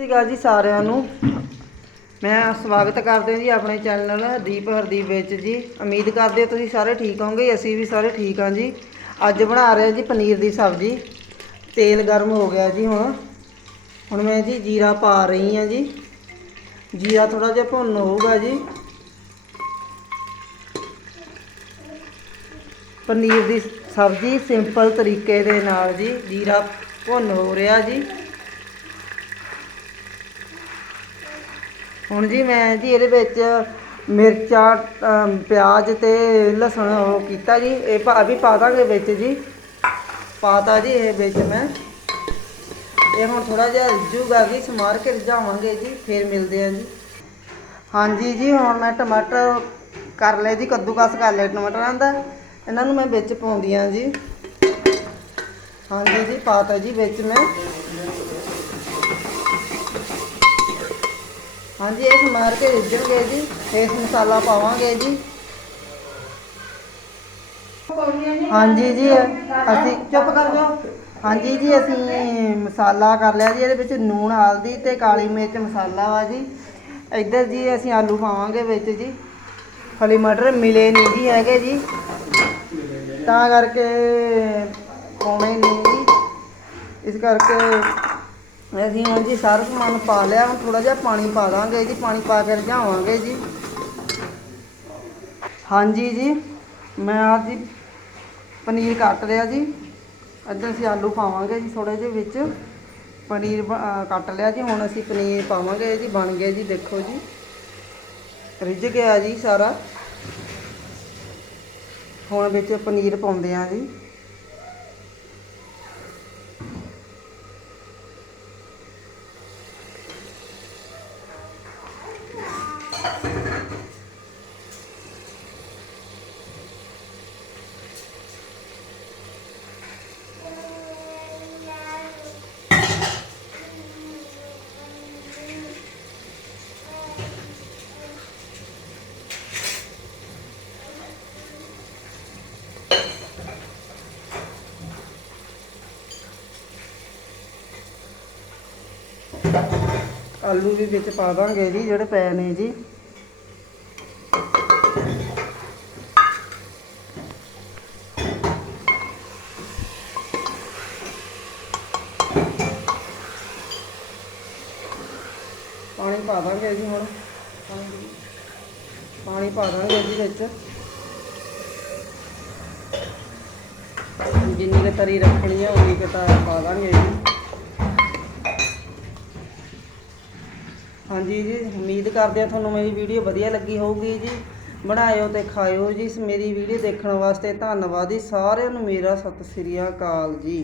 ਸਤਿ ਸ਼੍ਰੀ ਅਕਾਲ ਜੀ ਸਾਰਿਆਂ ਨੂੰ। ਮੈਂ ਸਵਾਗਤ ਕਰਦੇ ਹਾਂ ਜੀ ਆਪਣੇ ਚੈਨਲ ਦੀਪ ਹਰਦੀਪ ਵਿੱਚ ਜੀ। ਉਮੀਦ ਕਰਦੇ ਹਾਂ ਤੁਸੀਂ ਸਾਰੇ ਠੀਕ ਹੋਵੋਗੇ, ਅਸੀਂ ਵੀ ਸਾਰੇ ਠੀਕ ਹਾਂ ਜੀ। ਅੱਜ ਬਣਾ ਰਹੇ ਹਾਂ ਜੀ ਪਨੀਰ ਦੀ ਸਬਜ਼ੀ। ਤੇਲ ਗਰਮ ਹੋ ਗਿਆ ਜੀ ਹੁਣ। ਹੁਣ ਮੈਂ ਜੀ ਜੀਰਾ ਪਾ ਰਹੀ ਹਾਂ ਜੀ। ਜੀਰਾ ਥੋੜਾ ਜਿਹਾ ਭੁੰਨ ਹੋਊਗਾ ਜੀ। ਪਨੀਰ ਦੀ ਸਬਜ਼ੀ ਸਿੰਪਲ ਤਰੀਕੇ ਦੇ ਨਾਲ ਜੀ ਜੀਰਾ ਭੁੰਨ ਹੋ ਰਿਹਾ ਜੀ। ਹੁਣ ਜੀ ਮੈਂ ਜੀ ਇਹਦੇ ਵਿੱਚ ਮਿਰਚਾਂ ਅਮ, ਪਿਆਜ਼ ਤੇ ਲਸਣ ਉਹ ਕੀਤਾ ਜੀ। ਇਹ ਪਾ ਵੀ ਪਾ ਦਾਂਗੇ ਵਿੱਚ ਜੀ। ਪਾਤਾ ਜੀ ਇਹ ਵਿੱਚ ਮੈਂ। ਇਹ ਹੁਣ ਥੋੜਾ ਜਿਹਾ ਰਿੱਝੂਗਾ ਜੀ ਸਮਾਰ ਕੇ ਰਿਝਾਵਾਂਗੇ ਜੀ ਫਿਰ ਮਿਲਦੇ ਆ ਜੀ। ਹਾਂਜੀ ਜੀ ਹੁਣ ਮੈਂ ਟਮਾਟਰ ਕਰ ਲਏ ਜੀ ਕੱਦੂਕਸ ਕਰ ਲਏ ਟਮਾਟਰਾਂ ਦਾ। ਇਹਨਾਂ ਨੂੰ ਮੈਂ ਵਿੱਚ ਪਾਉਂਦੀ ਹਾਂ ਜੀ। ਹਾਂਜੀ ਜੀ ਪਾਤਾ ਜੀ ਵਿੱਚ ਮੈਂ। ਹਾਂਜੀ ਇਹ ਸਮਾਰ ਕੇ ਰਿੱਝਣਗੇ ਜੀ, ਇਸ ਮਸਾਲਾ ਪਾਵਾਂਗੇ ਜੀ। ਹਾਂਜੀ ਜੀ, ਅਸੀਂ ਚੁੱਪ ਕਰ ਜਾਓ। ਹਾਂਜੀ ਜੀ, ਅਸੀਂ ਮਸਾਲਾ ਕਰ ਲਿਆ ਜੀ, ਇਹਦੇ ਵਿੱਚ ਨੂਣ, ਹਲਦੀ ਤੇ ਕਾਲੀ ਮਿਰਚ ਮਸਾਲਾ ਵਾ ਜੀ। ਇੱਧਰ ਜੀ, ਅਸੀਂ ਆਲੂ ਪਾਵਾਂਗੇ ਵਿੱਚ ਜੀ। ਹਲੀ ਮਟਰ ਮਿਲੇ ਨਹੀਂ ਜੀ ਹੈਗੇ ਜੀ। ਤਾਂ ਕਰਕੇ ਪਾਉਣੇ ਨਹੀਂ ਜੀ। ਇਸ ਕਰਕੇ ਅਸੀਂ ਹੁਣ ਜੀ ਸਾਰਾ ਸਮਾਨ ਪਾ ਲਿਆ, ਹੁਣ ਥੋੜਾ ਜਿਹਾ ਪਾਣੀ ਪਾ ਦਾਂਗੇ ਜੀ, ਪਾਣੀ ਪਾ ਕੇ ਰਝਾਵਾਂਗੇ ਜੀ। ਹਾਂਜੀ ਜੀ, ਮੈਂ ਆ ਜੀ ਪਨੀਰ ਕੱਟ ਲਿਆ ਜੀ। ਇੱਧਰ ਅਸੀਂ ਆਲੂ ਪਾਵਾਂਗੇ ਜੀ ਥੋੜੇ ਜਿਹੇ ਵਿੱਚ। ਪਨੀਰ ਕੱਟ ਲਿਆ ਜੀ, ਹੁਣ ਅਸੀਂ ਪਨੀਰ ਪਾਵਾਂਗੇ ਜੀ, ਬਣ ਗਿਆ ਜੀ, ਦੇਖੋ ਜੀ। ਰਿੱਝ ਗਿਆ ਜੀ ਸਾਰਾ। ਹੁਣ ਵਿੱਚ ਪਨੀਰ ਪਾਉਂਦੇ ਆ ਜੀ। ਆਲੂ ਵੀ ਵਿੱਚ ਪਾ ਦਾਂਗੇ ਜੀ, ਜਿਹੜੇ ਪਏ ਨੇ ਜੀ। ਪਾਣੀ ਪਾ ਦਾਂਗੇ ਜੀ ਹੁਣ। ਪਾਣੀ ਪਾ ਦਾਂਗੇ ਜੀ ਵਿੱਚ। ਜਿੰਨੀ ਕੁ ਤਰੀ ਰੱਖਣੀ ਆ, ਉਨੀ ਕੁ ਤਾਂ ਪਾ ਦਾਂਗੇ ਜੀ। ਹਾਂਜੀ ਜੀ, ਉਮੀਦ ਕਰਦੇ ਆ ਤੁਹਾਨੂੰ ਮੇਰੀ ਵੀਡੀਓ ਵਧੀਆ ਲੱਗੀ ਹੋਊਗੀ ਜੀ। ਬਣਾਇਓ ਤੇ ਖਾਇਓ ਜੀ। ਇਸ ਮੇਰੀ ਵੀਡੀਓ ਦੇਖਣ ਵਾਸਤੇ ਧੰਨਵਾਦ ਜੀ ਸਾਰਿਆਂ ਨੂੰ। ਮੇਰਾ ਸਤਿ ਸ੍ਰੀ ਅਕਾਲ ਜੀ।